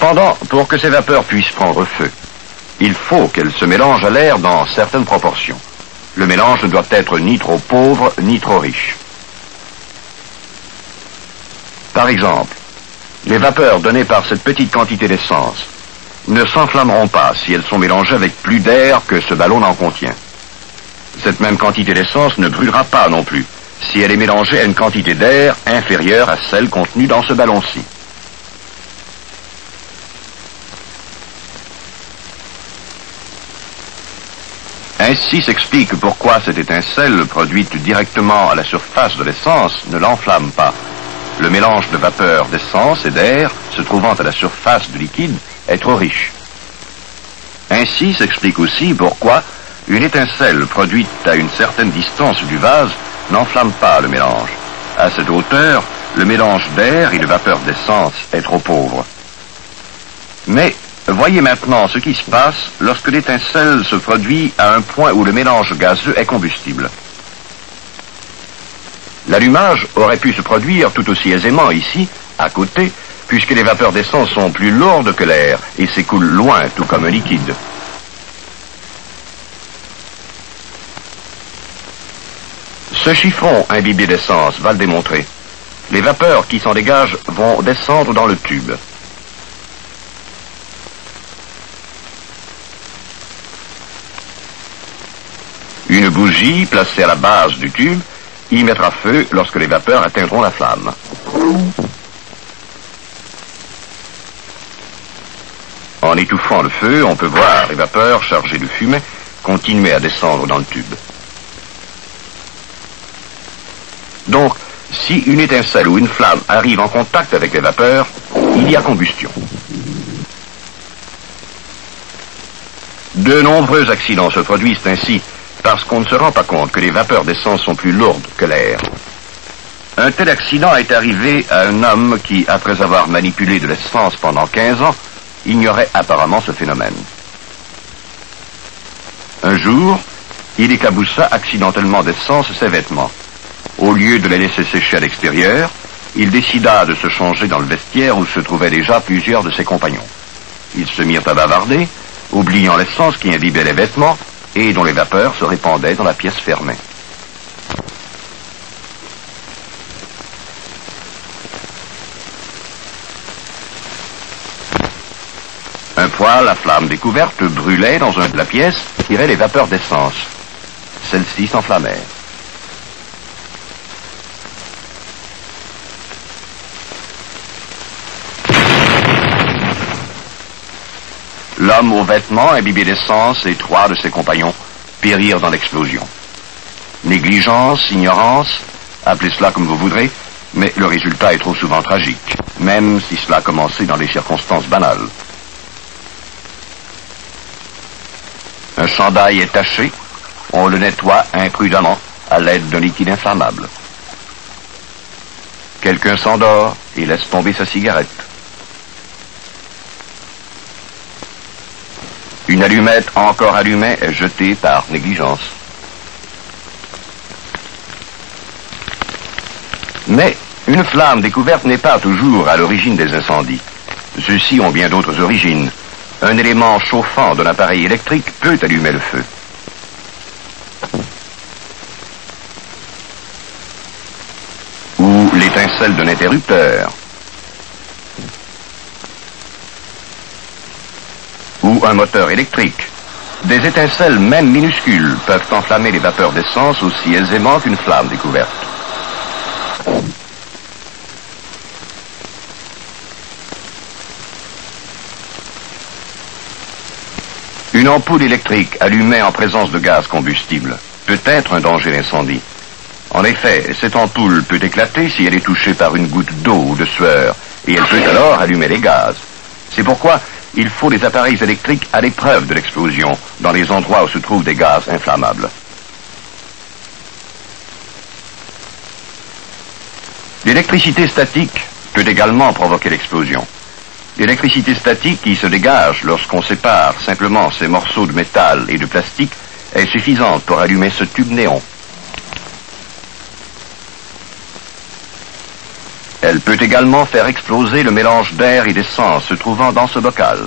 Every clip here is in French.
Cependant, pour que ces vapeurs puissent prendre feu, il faut qu'elles se mélangent à l'air dans certaines proportions. Le mélange ne doit être ni trop pauvre ni trop riche. Par exemple, les vapeurs données par cette petite quantité d'essence ne s'enflammeront pas si elles sont mélangées avec plus d'air que ce ballon n'en contient. Cette même quantité d'essence ne brûlera pas non plus si elle est mélangée à une quantité d'air inférieure à celle contenue dans ce ballon-ci. Ainsi s'explique pourquoi cette étincelle produite directement à la surface de l'essence ne l'enflamme pas. Le mélange de vapeur d'essence et d'air se trouvant à la surface du liquide est trop riche. Ainsi s'explique aussi pourquoi une étincelle produite à une certaine distance du vase n'enflamme pas le mélange. À cette hauteur, le mélange d'air et de vapeur d'essence est trop pauvre. Mais voyez maintenant ce qui se passe lorsque l'étincelle se produit à un point où le mélange gazeux est combustible. L'allumage aurait pu se produire tout aussi aisément ici, à côté, puisque les vapeurs d'essence sont plus lourdes que l'air et s'écoulent loin, tout comme un liquide. Ce chiffon imbibé d'essence va le démontrer. Les vapeurs qui s'en dégagent vont descendre dans le tube. Une bougie placée à la base du tube y mettra feu lorsque les vapeurs atteindront la flamme. En étouffant le feu, on peut voir les vapeurs chargées de fumée continuer à descendre dans le tube. Donc, si une étincelle ou une flamme arrive en contact avec les vapeurs, il y a combustion. De nombreux accidents se produisent ainsi parce qu'on ne se rend pas compte que les vapeurs d'essence sont plus lourdes que l'air. Un tel accident est arrivé à un homme qui, après avoir manipulé de l'essence pendant 15 ans, ignorait apparemment ce phénomène. Un jour, il éclaboussa accidentellement d'essence ses vêtements. Au lieu de les laisser sécher à l'extérieur, il décida de se changer dans le vestiaire où se trouvaient déjà plusieurs de ses compagnons. Ils se mirent à bavarder, oubliant l'essence qui imbibait les vêtements et dont les vapeurs se répandaient dans la pièce fermée. Un poêle à flamme découverte brûlait dans un de la pièce, tirait les vapeurs d'essence. Celles-ci s'enflammèrent. L'homme aux vêtements imbibés d'essence et 3 de ses compagnons périrent dans l'explosion. Négligence, ignorance, appelez cela comme vous voudrez, mais le résultat est trop souvent tragique, même si cela a commencé dans des circonstances banales. Un chandail est taché, on le nettoie imprudemment à l'aide d'un liquide inflammable. Quelqu'un s'endort et laisse tomber sa cigarette. Une allumette encore allumée est jetée par négligence. Mais une flamme découverte n'est pas toujours à l'origine des incendies. Ceux-ci ont bien d'autres origines. Un élément chauffant d'un appareil électrique peut allumer le feu. Ou l'étincelle d'un interrupteur. Ou un moteur électrique. Des étincelles même minuscules peuvent enflammer les vapeurs d'essence aussi aisément qu'une flamme découverte. Une ampoule électrique allumée en présence de gaz combustible peut être un danger d'incendie. En effet, cette ampoule peut éclater si elle est touchée par une goutte d'eau ou de sueur, et elle peut alors allumer les gaz. C'est pourquoi il faut des appareils électriques à l'épreuve de l'explosion, dans les endroits où se trouvent des gaz inflammables. L'électricité statique peut également provoquer l'explosion. L'électricité statique qui se dégage lorsqu'on sépare simplement ces morceaux de métal et de plastique est suffisante pour allumer ce tube néon. Elle peut également faire exploser le mélange d'air et d'essence se trouvant dans ce bocal.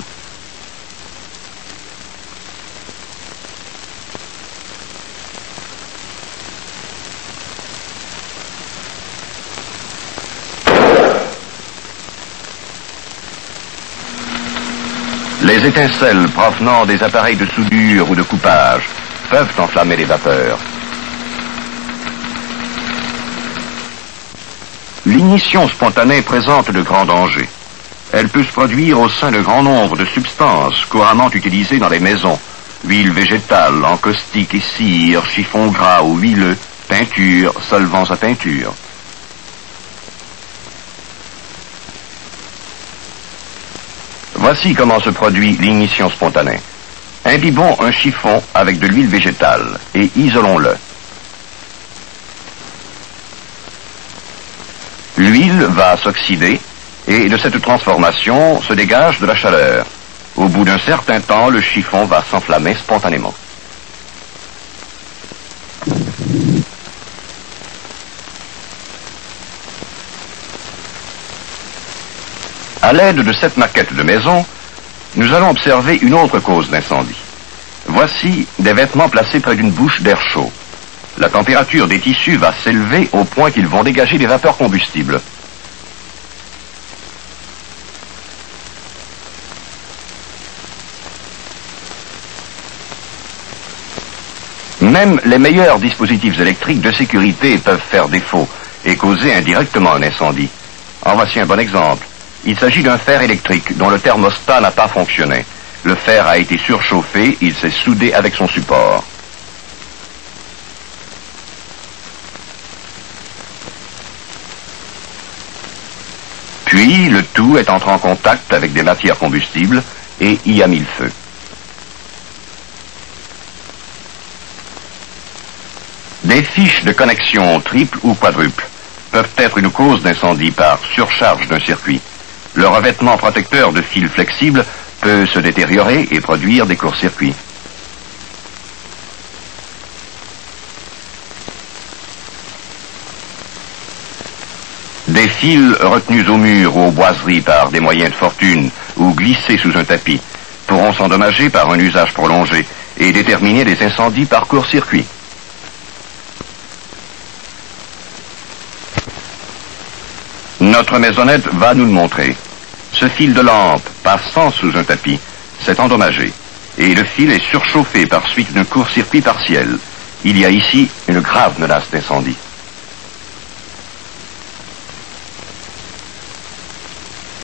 Les étincelles provenant des appareils de soudure ou de coupage peuvent enflammer les vapeurs. L'ignition spontanée présente de grands dangers. Elle peut se produire au sein de grand nombre de substances couramment utilisées dans les maisons. Huile végétale, encaustique et cire, chiffon gras ou huileux, peinture, solvants à peinture. Voici comment se produit l'ignition spontanée. Imbibons un chiffon avec de l'huile végétale et isolons-le. L'huile va s'oxyder et de cette transformation se dégage de la chaleur. Au bout d'un certain temps, le chiffon va s'enflammer spontanément. À l'aide de cette maquette de maison, nous allons observer une autre cause d'incendie. Voici des vêtements placés près d'une bouche d'air chaud. La température des tissus va s'élever au point qu'ils vont dégager des vapeurs combustibles. Même les meilleurs dispositifs électriques de sécurité peuvent faire défaut et causer indirectement un incendie. En voici un bon exemple. Il s'agit d'un fer électrique dont le thermostat n'a pas fonctionné. Le fer a été surchauffé, il s'est soudé avec son support. Puis, le tout est entré en contact avec des matières combustibles et y a mis le feu. Des fiches de connexion triple ou quadruple peuvent être une cause d'incendie par surcharge d'un circuit. Le revêtement protecteur de fils flexibles peut se détériorer et produire des courts-circuits. Des fils retenus au mur ou aux boiseries par des moyens de fortune ou glissés sous un tapis pourront s'endommager par un usage prolongé et déterminer des incendies par court-circuit. Notre maisonnette va nous le montrer. Ce fil de lampe passant sous un tapis s'est endommagé et le fil est surchauffé par suite d'un court-circuit partiel. Il y a ici une grave menace d'incendie.